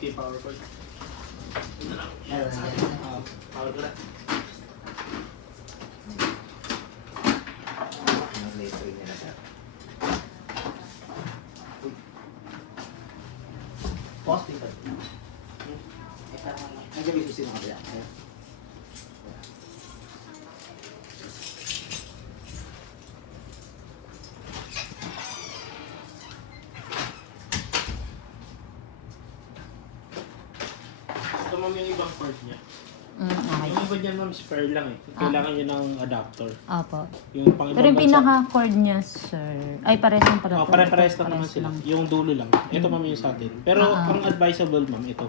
dito yung power cord. Ito lang. Power cord. Nag-laser nila sir. Hospital. Nagawin ko sino kabila. Ito ma'am yung ibang cord niya. Okay. Yung iba dyan ma'am, spare lang eh. Kailangan nyo ng adapter. Opo. Yung pang Pero yung pinaka-cord niya, sir, ay parehas lang pala. pare-pares lang naman sila. Yung dulo lang. Ito ma'am yung sa atin. Pero ang advisable ma'am, ito.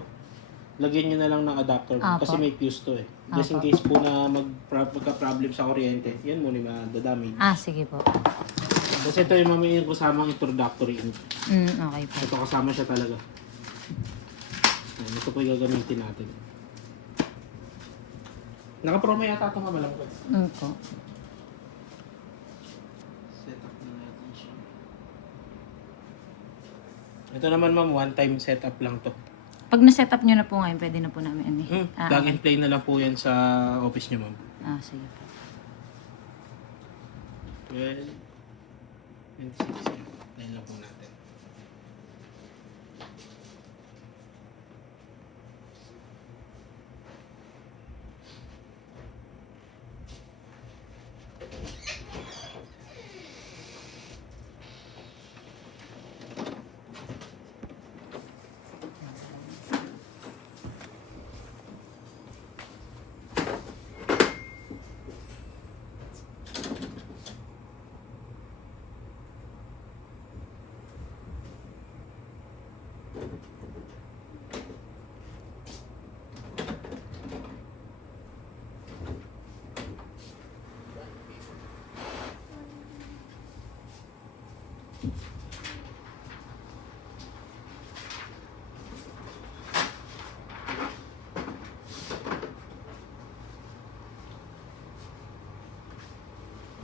Lagyan nyo na lang ng adapter ma'am, kasi may fuse to eh. Just in case po na magka-problem sa kuryente, yan muna yung madadamage. Sige po. Kasi ito yung ma'am yung kasamang introductory ink. Okay po. Ito kasama siya talaga. Ito po yung gagamitin natin. Naka-promo yata ito nga malam ko. Po. Setup na natin siya. Ito naman ma'am, one-time setup lang to. Pag na-setup nyo na po ngayon, pwede na po namin Plug and play na lang po yan sa office nyo ma'am. Sige po. 12, 26 yan. Dahil lang po natin.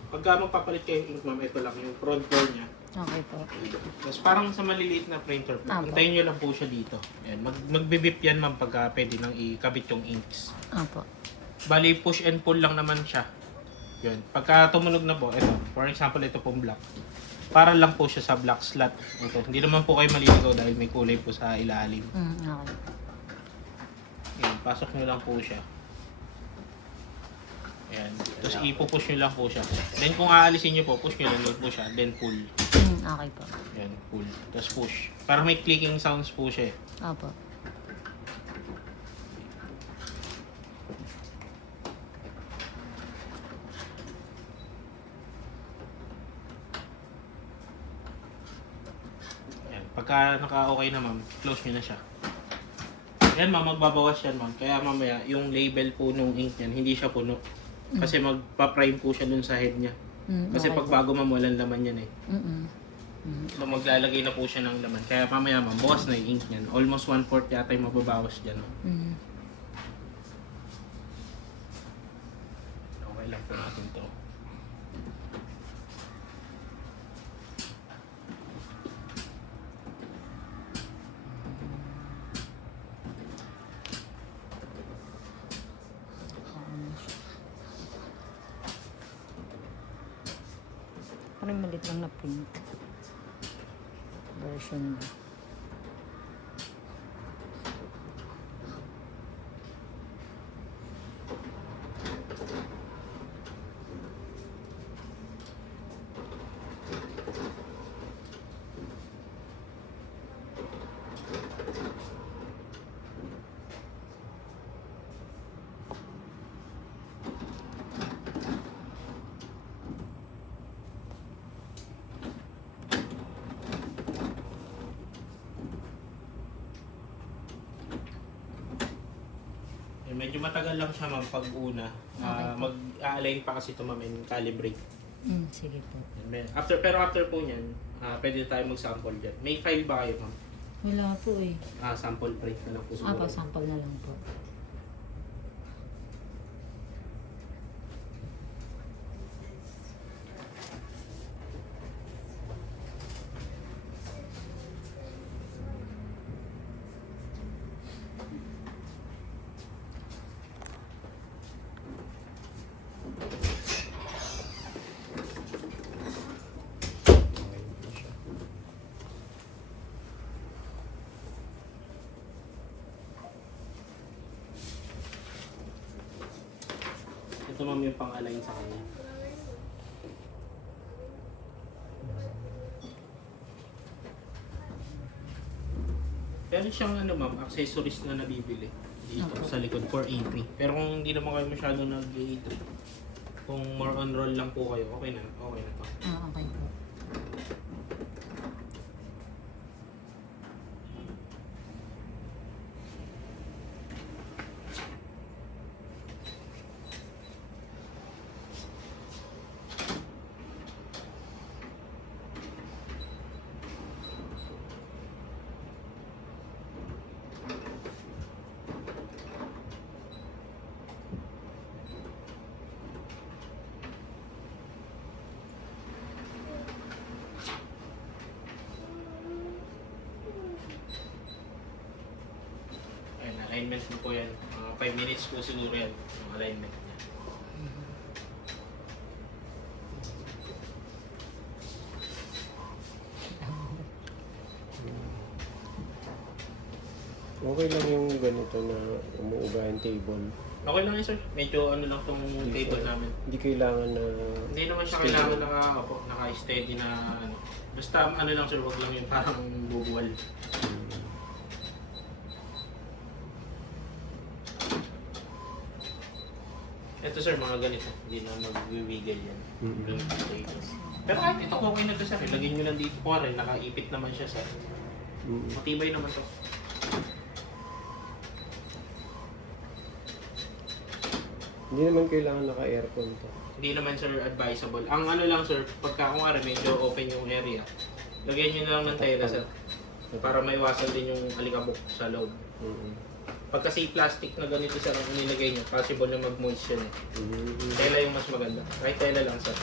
Pagka magpapalit kayo ink ma'am, ito lang yung front door niya. Okay po. Tapos parang sa maliliit na printer po. Antayin nyo lang po siya dito. Ayan, magbibip yan ma'am pagka pwede nang ikabit yung inks. Opo. Bali push and pull lang naman siya. Yun. Pagka tumunog na po, ito, for example, ito pong black. Para lang po siya sa black slot. Ito. Hindi naman po kayo maliligaw dahil may kulay po sa ilalim. Okay. Ayan, pasok nyo lang po siya. Ayan. Tapos ipupush nyo lang po siya. Then kung aalisin nyo po, push nyo lang po siya. Then pull. Okay po. Ayan, pull. Tapos push. Para may clicking sounds po siya eh. Opo. Ayan. Pagka naka-okay na ma'am, close nyo na siya. Ayan ma'am, magbabawas yan ma'am. Kaya mamaya, yung label po nung ink niyan, hindi siya puno. Kasi magpa-prime po siya dun sa head niya. Kasi pag bago ma'am, walang laman yan eh. So maglalagay na po siya ng laman. Kaya mamaya ma'am, bukas na yung ink niyan. Almost 1/4 yata yung mababawas dyan. Okay lang po natin to. Parang malit lang na print. Version. Medyo matagal lang siya ma'am pag una. Mag-align pa kasi ito ma'am and calibrate. Sige po. Pero after po niyan, pwede tayo mag-sample dyan. May file ba kayo ma'am? Wala po eh. Sample print na lang po siguro. Sample na lang po. Ito ma'am yung pang-align sa kanya. Meron siyang ano ma'am, accessories na nabibili dito Okay. sa likod for 80. Pero kung hindi naman kayo masyado nag-80, kung more on roll lang po kayo, okay na to. Okay po. Ayun, alignment mo po yan. Mga 5 minutes po siguro yan, yung alignment niya. Okay lang yung ganito na umuuga yung table. Okay lang yun sir, medyo ano lang tong table namin. Hindi kailangan na... Hindi naman siya Steady. kailangan naka-steady na ano. Basta ano lang sir, wag lang yung parang bubuwal. Ito sir, mga ganito. Hindi na magbibigay yan. Mhm. Ganito table. Pero kahit ito, okay na to sir. Ilagay nyo lang dito. Kuwari, nakaipit naman siya sir. Mm. Matibay naman to. Hindi naman kailangan naka-aircon to. Hindi naman sir advisable. Ang ano lang sir, pagka kuwari medyo open yung area, lagyan nyo na lang ng tela sir. Para maiwasan din yung alikabok sa loob. Mm. Pag kasi plastic na ganito sir ang inilagay nyo, possible na mag-moist yun eh. Mm. Tela yung mas maganda. Kahit tela lang sir.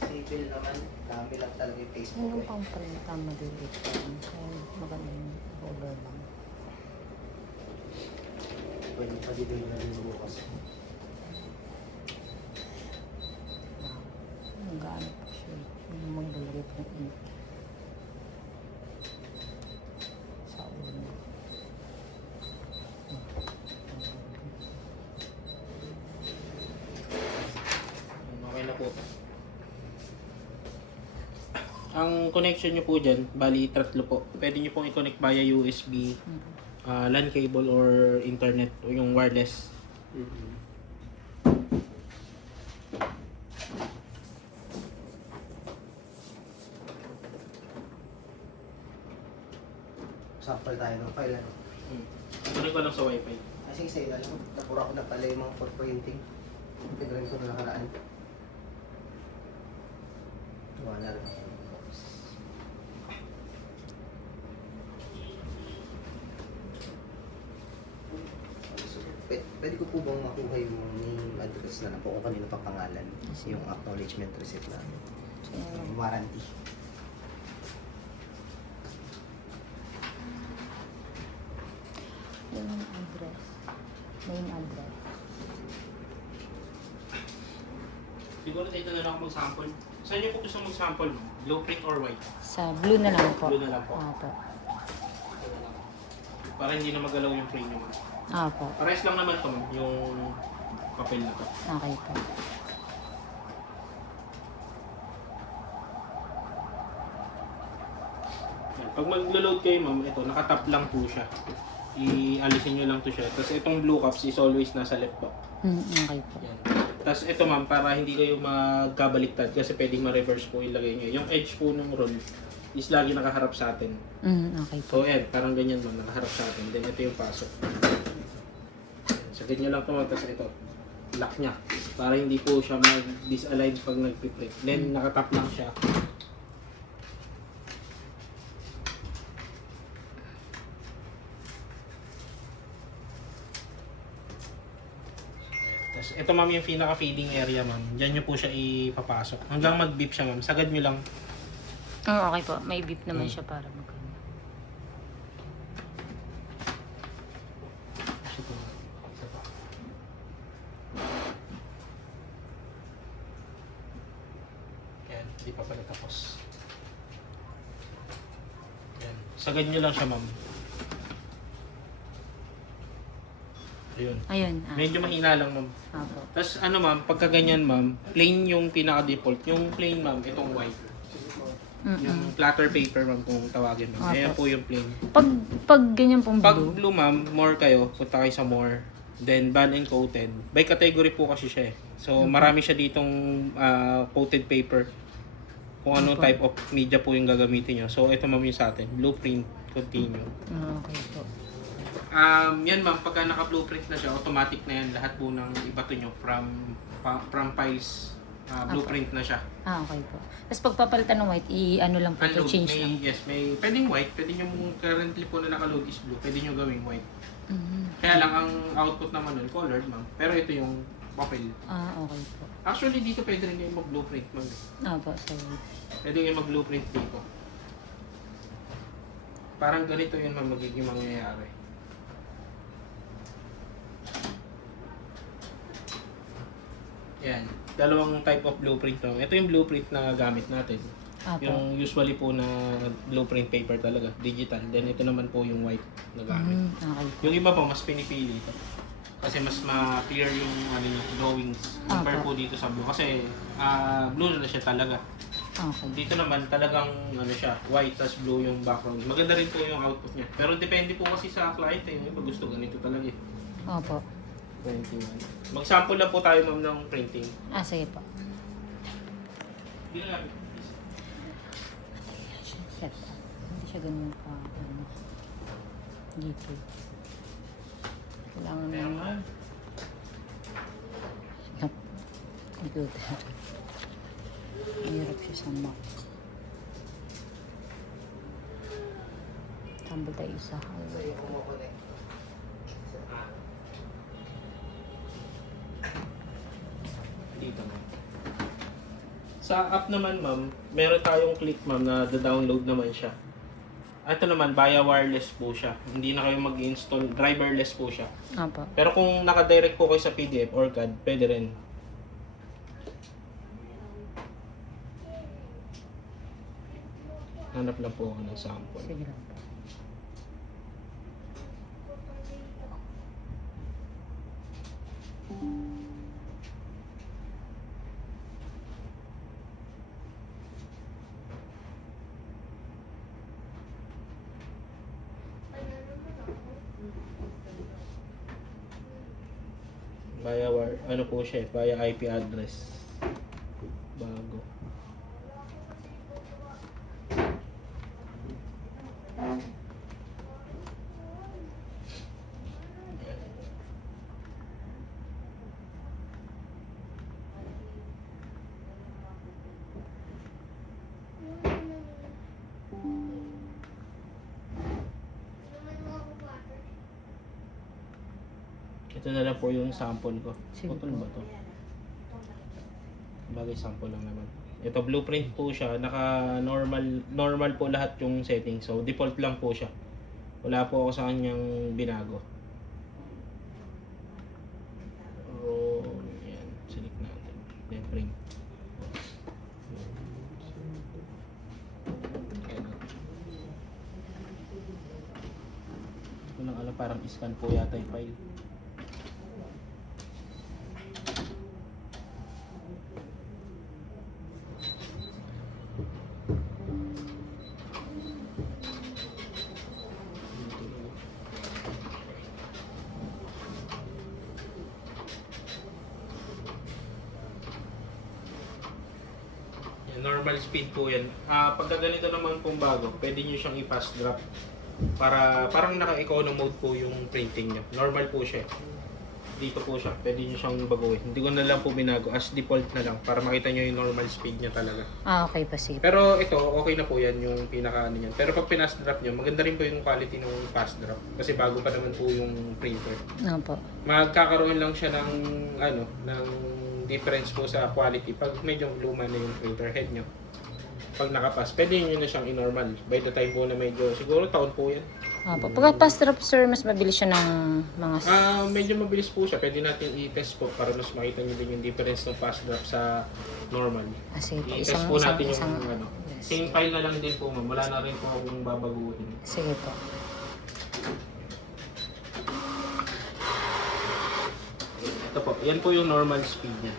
Table naman, kami lang talaga yung Facebook Yung eh. pang print ang malilit lang. Kaya maganda yung roller lang. Pwede pa dito na rin bukas. Wow. Ang gaano pa siya. Yung magdalagay pa ng ink. Sa ulo. Okay na po. Ang connection nyo po dyan, bali tatlo po. Pwede nyo pong i-connect via USB, LAN cable or internet o yung wireless. Mm. Sample tayo ng file ano. Connect ko lang sa wifi. Kasi sa'yo na lang, napura ko na pala yung mga for printing. Tignan ko na nakaraan. Wala lang. Pwede ko po bang makuha yung name address na lang po kung kanino pa pangalan, yung acknowledgement receipt na So, warranty. yung address. Main address. Siguro dito na lang ako mag-sample. Saan nyo po gusto mag-sample? Blueprint or white? Sa blue na lang po. Blue na lang po. Opo. Para hindi na magalaw yung frame nyo. Opo. Pares lang naman to, yung papel na to. Okay po. Pag maglo-load kayo ma'am, ito, nakatap lang po siya. Ialisin nyo lang to siya. Tapos itong blue caps is always nasa left po. Okay po. Yan. Tapos ito ma'am, para hindi kayo magkabaliktad kasi pwedeng ma-reverse po ilagay nyo. Yung edge po ng roll is lagi nakaharap sa atin. Okay po. So yan, parang ganyan ma'am, nakaharap sa atin. Then ito yung pasok. Sagad nyo lang ito ma'am, tapos ito, lock niya. Para hindi po siya mag-disalign pag nagpiprint. Then nakatap lang siya. Tapos ito ma'am yung pinaka-feeding area ma'am. Diyan nyo po siya ipapasok. Hanggang mag-beep siya ma'am. Sagad nyo lang. Okay po. May beep naman siya para magano. Yan, hindi pa pala tapos. Yan. Sagad nyo lang siya ma'am. Ayun. Ayun. Medyo mahina lang ma'am. Apo. Tapos ano ma'am, pagka ganyan ma'am, plain yung pinaka-default. Yung plain ma'am, itong white. Yung platter paper ma'am kung tawagin ma'am. Apo. Ayan po yung plain. Pag ganyan pong Pag blue. blue ma'am, more kayo, punta kayo sa more. Then band and coated. By category po kasi siya eh. So marami siya ditong coated paper. Kung anong type of media po yung gagamitin nyo. So ito ma'am yung sa atin. Blueprint continue. Okay po. Yan ma'am, pagka naka-blueprint na siya, automatic na yan. Lahat po ng ibato nyo from files, blueprint na siya. Okay po. Tapos pagpapalitan ng white, i-ano lang po, Unload, change may, lang. yes, may pwedeng white, pwede nyo currently po na naka-load is blue, pwede nyo gawing white. Kaya lang, ang output naman nun, colored ma'am. Pero ito yung papel. Okay po. Actually, dito pwede rin kayo mag-blueprint ma'am. Opo, sorry. Pwede kayo mag-blueprint dito. Parang ganito yun ma'am, magiging mangyayari. Yan. Dalawang type of blueprint lang. Ito yung blueprint na gamit natin. Opo. Yung usually po na blueprint paper talaga, digital. Then ito naman po yung white na gamit. Okay. Yung iba po, mas pinipili ito. Kasi mas ma-clear yung yung drawings compare po dito sa blue. Kasi blue na siya talaga. Okay. Dito naman talagang siya, white tas blue yung background. Maganda rin po yung output niya. Pero depende po kasi sa client eh. Pag gusto ganito talaga eh. Opo. 21. Mag-sample lang po tayo ma'am ng printing. Sige po. Hindi na Set. Hindi siya ganun ka, dito. Kailangan Pero ng ma'am, computer. Mahirap siya sa Mac. Sample tayo isa. dito ma'am. Sa app naman ma'am, meron tayong click ma'am na download naman siya. Ito naman, via wireless po siya. Hindi na kayo mag-install, driverless po siya. Opo. Pero kung naka-direct po kayo sa PDF or CAD, pwede rin. Hanap lang po ako ng sample. Sige lang po. Via ano po siya, via IP address. Bago. Ito na lang po yung sample ko. Sige Putol po. ba to? Bagay sample lang naman. Ito blueprint po siya. Naka normal po lahat yung setting. So default lang po siya. Wala po ako sa kanyang binago. So, yan. Select natin. Then print. Ayan. Hindi ko lang alam, parang scan po yata yung file. Normal speed po yan. Pagka ganito naman pong bago, pwede nyo siyang i-pass drop. Para, parang naka-econo mode po yung printing niya. Normal po siya. Dito po siya. Pwede nyo siyang baguhin. Hindi ko na lang po binago. As default na lang. Para makita nyo yung normal speed niya talaga. Okay pa, sige. Pero ito, okay na po yan yung pinaka ano niyan. Pero pag pinas drop nyo, maganda rin po yung quality ng pass drop. Kasi bago pa naman po yung printer. Opo. Magkakaroon lang siya ng ano, ng difference po sa quality pag medyo luma na yung printer head nyo. Pag nakapas, pwede nyo na siyang i-normal. By the time po na medyo, siguro taon po yan. Opo. Pagka pass drop, sir, mas mabilis siya ng mga... Medyo mabilis po siya. Pwede natin i-test po para mas makita nyo din yung difference ng pass drop sa normal. Sige po. I-test po natin yung isang, ano. yes. Same file na lang din po, ma'am. Wala na rin po akong babaguhin. Sige po. Ito po, yan po yung normal speed niya.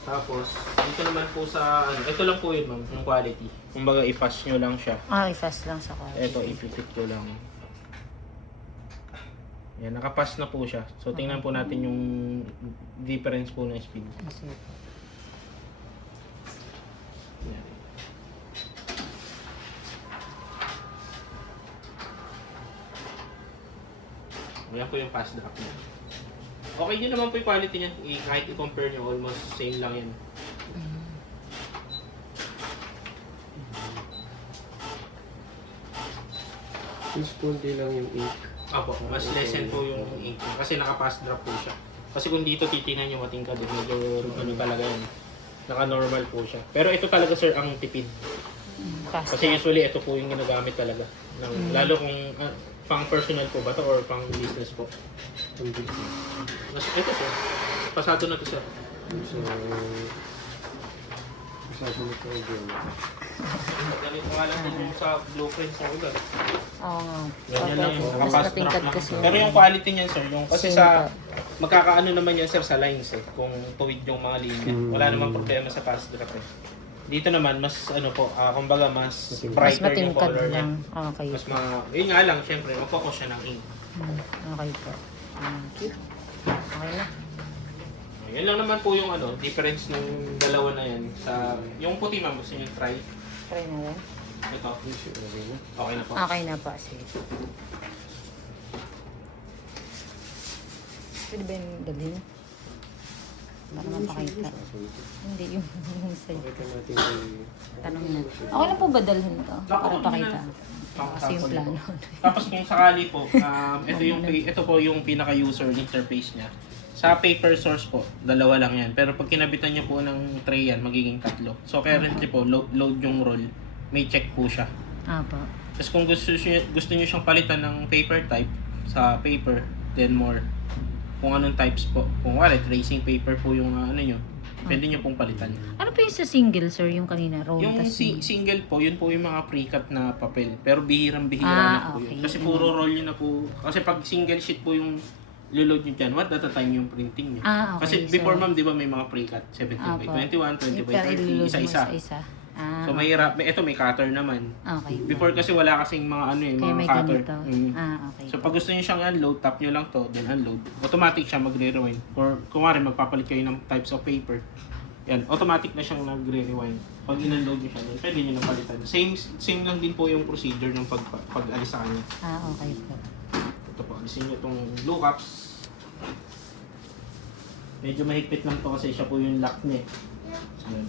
Tapos, dito naman po sa, ano, ito lang po yun, ma'am, yung quality. Kumbaga, i-fast nyo lang siya. I-fast lang sa quality. Ito, ipipit ko lang. Yan, nakapass na po siya. So, tingnan po natin yung difference po ng speed. Sige po. Yan. Yan po yung pass drop niya. Okay din naman po yung quality niyan. Kahit i-compare nyo, almost same lang yan. Mas konti lang yung ink. Apo, mas lessen po yung ink niya. Kasi naka-pass drop po siya. Kasi kung dito titingnan nyo, mating ka din. Medyo ano talaga yan. Naka-normal po siya. Pero ito talaga sir ang tipid. Pass Kasi usually ito po yung ginagamit talaga. Lalo kung pang personal po ba to or pang business po. Ang business. Mas ito sir. Pasado na to sir. So, masabi mo ito again. Ganito nga lang din yung sa blueprint sa ulan. Oo nga. Ganyan lang yung Mas naka-pass drop matingkad lang. kasi. Pero yung quality niyan sir, yung kasi Same sa pa. magkakaano naman yan sir sa lines eh, kung tuwid yung mga linya. Wala Mm. namang problema sa pass drop eh. Dito naman mas ano po, kumbaga mas Mas Mas brighter yung matingkad color niya. lang. Okay. Mas yun nga lang, syempre, mag-focus siya ng ink. Okay po. Thank you. Okay na. Yan lang naman po yung ano, difference ng dalawa na yan. Sa, yung puti ma'am, gusto nyo try? Try na lang. Ito. Okay na po. Okay na po. Sige. Pwede ba yung dalhin? Para mapakita. Hindi yung sa'yo. Pakita natin yung... Tanong na. Okay lang po ba dalhin to? Para pakita. Kasi yung plano. Tapos kung sakali po, ito po yung pinaka-user interface niya. Sa paper source po, dalawa lang yan. Pero pag kinabitan niyo po ng tray yan, magiging tatlo. So currently po, load yung roll. May check po siya. Apo. Tapos kung gusto niyo siyang palitan ng paper type, sa paper, then more. Kung anong types po. Kung wala, tracing paper po yung ano nyo, pwede nyo pong palitan. Ano po yung sa single, sir? Yung kanina, roll? Yung tas single po, yun po yung mga pre-cut na papel. Pero bihirang-bihira na po okay. yun. Kasi puro roll yun na po. Kasi pag single sheet po yung lulod nyo dyan, what at a time yung printing nyo. Okay. Kasi before ma'am, di ba may mga pre-cut? 17 by 21, 20 by 30, isa-isa. Isa. So mahirap. Ito may cutter naman. Okay. Before kasi wala kasing mga ano eh, Kaya mga may cutter. ganito. Okay. So pag gusto niyo siyang unload, tap niyo lang to, then unload. Automatic siya magre-rewind. Or kung nga rin, magpapalit kayo ng types of paper. Yan, automatic na siyang nagre-rewind. Pag in-unload niyo siya, then pwede niyo na palitan. Same lang din po yung procedure ng pag-alis sa kanya. Okay po. Ito po, alisin niyo itong lookups. Medyo mahigpit lang to kasi siya po yung lock niya. Yan.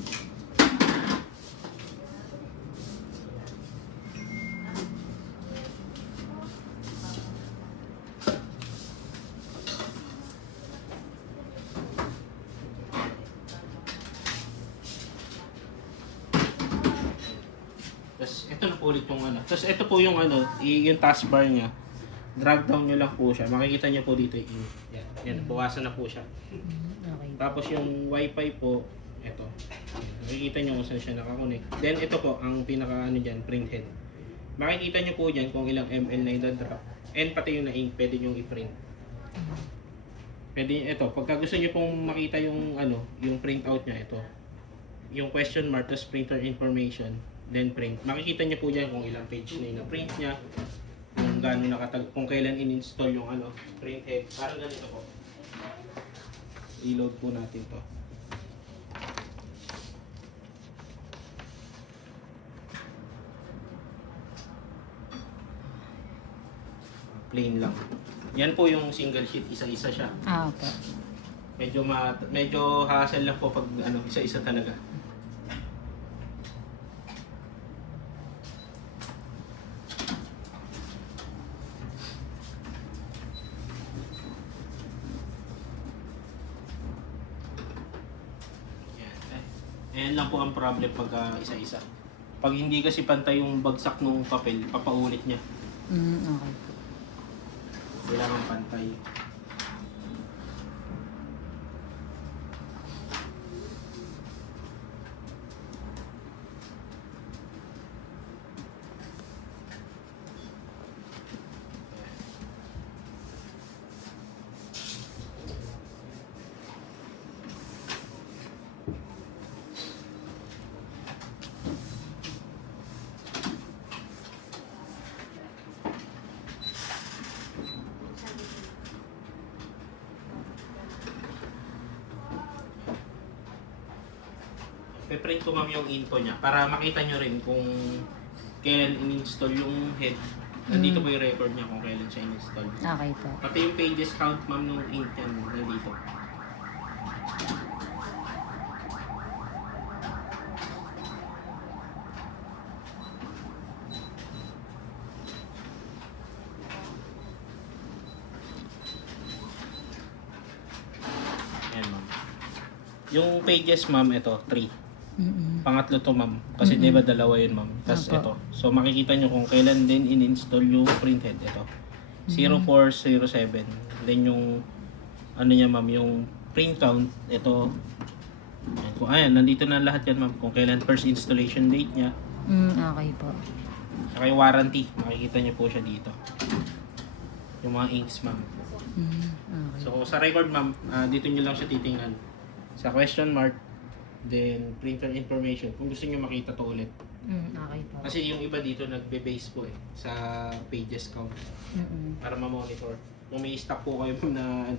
Tapos ito na po ulit yung ano. Tapos ito po yung ano, yung taskbar niya. Drag down nyo lang po siya. Makikita nyo po dito yung yan. Yan, bukasan na po siya. Okay. Tapos yung wifi po, ito. Makikita nyo kung saan siya nakakonect. Then ito po, ang pinaka ano dyan, print head. Makikita nyo po dyan kung ilang ml na i-drop. And pati yung na-ink, pwede nyo i-print. Pwede ito, pagka gusto nyo pong makita yung ano, yung printout niya, ito. Yung question mark, tapos printer information, then print. Makikita nyo po dyan kung ilang page na yung print niya, kung gaano kung kailan in-install yung ano, print head. Parang ganito po. I-load po natin to. plain lang. Yan po yung single sheet, isa-isa siya. Opo. Medyo hassle lang po pag isa-isa talaga. Yan. Ayan lang po ang problem pag isa-isa. Pag hindi kasi pantay yung bagsak ng papel, papaulit niya. Okay. Kailangan pantay. Pe-print ko ma'am yung info niya para makita nyo rin kung kailan in-install yung head. Nandito po yung record niya kung kailan siya in-install. Okay po. Pati yung pages count ma'am nung ink yan, nandito. Ayan ma'am. Yung pages ma'am, ito, 3. Pangatlo to ma'am. Kasi di ba dalawa yun ma'am. Tapos Opo. ito. So makikita nyo kung kailan din in-install yung printhead. Ito. 0407. Then yung ano niya ma'am, yung print count. Ito. Ayan, kung ayan, nandito na lahat yan ma'am. Kung kailan first installation date niya. Okay po. Saka yung warranty. Makikita nyo po siya dito. Yung mga inks ma'am. Okay. So sa record ma'am, dito nyo lang siya titingnan. Sa question mark, then printer information. Kung gusto nyo makita to ulit. Okay po. Kasi yung iba dito nagbe-base po sa pages count para ma-monitor. Kung may stock po kayo na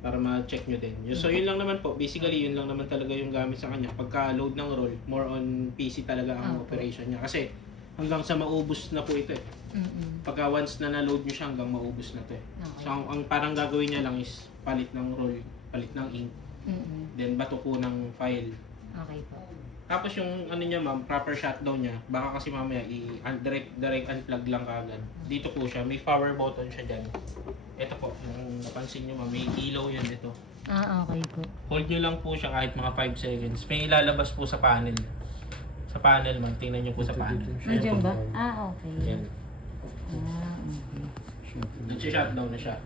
para ma-check nyo din. So yun lang naman po. Basically yun lang naman talaga yung gamit sa kanya. Pagka load ng roll, more on PC talaga ang operation niya. Kasi hanggang sa maubos na po ito eh. Pagka once na na-load nyo siya hanggang maubos na to eh. Okay. So ang parang gagawin niya lang is palit ng roll, palit ng ink, then bato po ng file. Okay po. Tapos yung niya ma'am, proper shutdown niya, baka kasi mamaya direct unplug lang kagad. Dito po siya, may power button siya dyan. Ito po, yung napansin nyo ma'am, may ilaw yan dito. Okay po. Hold nyo lang po siya kahit mga 5 seconds. May ilalabas po sa panel. Sa panel ma'am, tingnan nyo po sa panel. Nandiyan ba? Okay. Yan. Okay. Nag-shutdown na siya.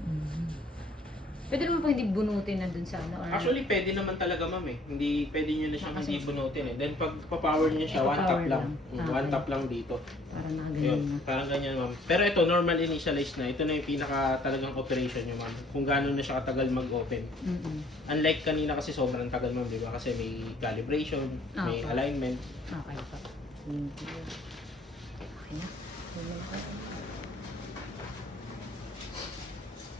Pwede naman po hindi bunutin na dun sa or... Actually, pwede naman talaga ma'am eh. Hindi, pwede nyo na siyang Kasi- hindi bunutin eh. Then pag pa-power nyo siya, one tap Pa-power lang. lang. One Okay. tap lang dito. para nakaganyan Yun, na. parang ganyan ma'am. Pero ito, normal initialize na. Ito na yung pinaka talagang operation nyo ma'am. Kung gaano na siya katagal mag-open. Unlike kanina kasi sobrang tagal ma'am, di ba? Kasi may calibration, may Okay. alignment. Okay po. Thank you. Okay na. Wala na.